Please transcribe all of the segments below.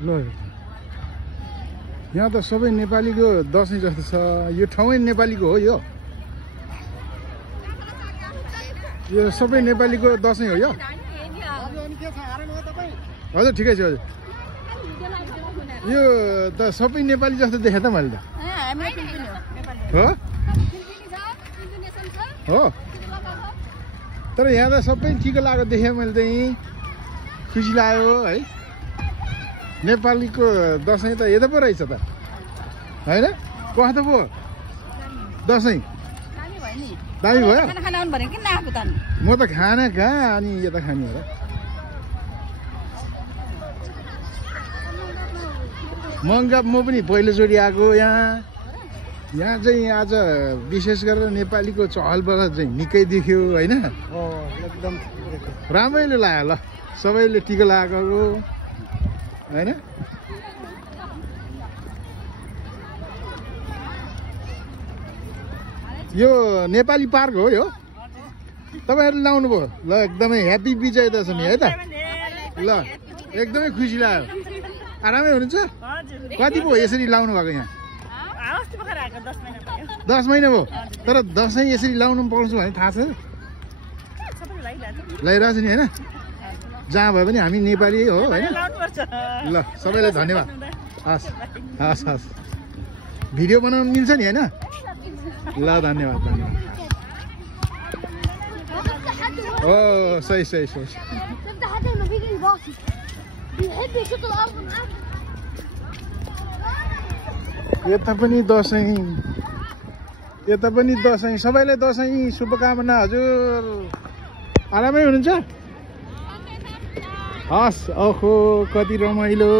ल यहाँ त सबै नेपालीको दसैँ जस्तो छ यो ठाउँै नेपालीको हो यो सबै नेपालीको दसैँ हो यो हजुर ठिकै छ हजुर यो त सबै नेपाली जस्तो देखेँ त मैले त हो हो तर यहाँ त सबै टिका लगाएको देखेँ मैले चाहिँ खुसी लाग्यो है नेपालीको दसैँ त यता पो रहेछ त होइन कस्तो पो दसैँ दामी भयो म त खाना कहाँ अनि यता खाने हो र मङ्गा म पनि पहिलोचोटि आएको यहाँ चाहिँ आज विशेष गरेर नेपालीको चहल पहल चाहिँ निकै देख्यो होइन एकदम रमाइलो लाग्यो ल सबैले टिका लगाएको होइन यो नेपाली पार्क हो यो तपाईँहरूले लाउनु भयो ल एकदमै ह्याप्पी विजय दशमी है त ल एकदमै खुसी लाग्यो आरामै हुनुहुन्छ कति पो यसरी लाउनु भएको यहाँ 10 महिना भयो तर दसैँ यसरी लाउनु पाउँछु भने थाहा छ लगाइरहेको छु नि होइन जहाँ भए पनि हामी नेपाली हो होइन ल सबैलाई धन्यवाद हस् हस् हस् भिडियो बनाउनु मिल्छ नि होइन ल धन्यवाद धन्यवाद ओ सही सही सही यता पनि दसैँ सबैलाई दसैँ शुभकामना हजुर आरामै हुनुहुन्छ हस् ओहो कति रमाइलो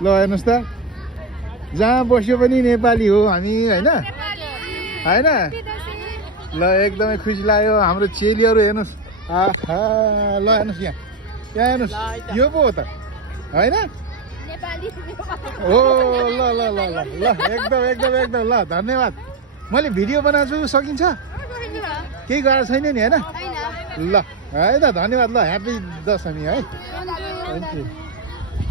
ल हेर्नुहोस् त जहाँ बस्यो पनि नेपाली हो हामी होइन होइन ल एकदमै खुसी लाग्यो हाम्रो चेलीहरू हेर्नुहोस् आहा ल हेर्नुहोस् यहाँ हेर्नुहोस् यो पो हो त होइन ओ ल ल ल ल ल एकदम एकदम एकदम ल धन्यवाद मैले भिडियो बनाएको छु सकिन्छ केही गरेको छैन नि होइन ल है त धन्यवाद ल ह्याप्पी दशमी है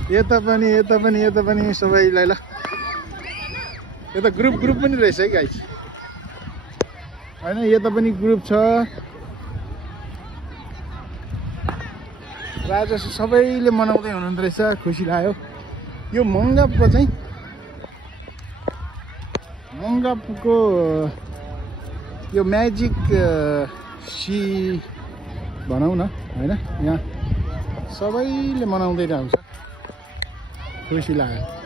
यता पनि सबैलाई ल यता ग्रुप पनि रहेछ है गाइस होइन यता पनि ग्रुप छ प्रायः जस्तो सबैले मनाउँदै हुनुहुँदो रहेछ खुसी लाग्यो यो मङ्गापुको यो म्याजिक सी भनौँ न होइन यहाँ सबैले मनाउँदै आउँछ खुसी लाग्यो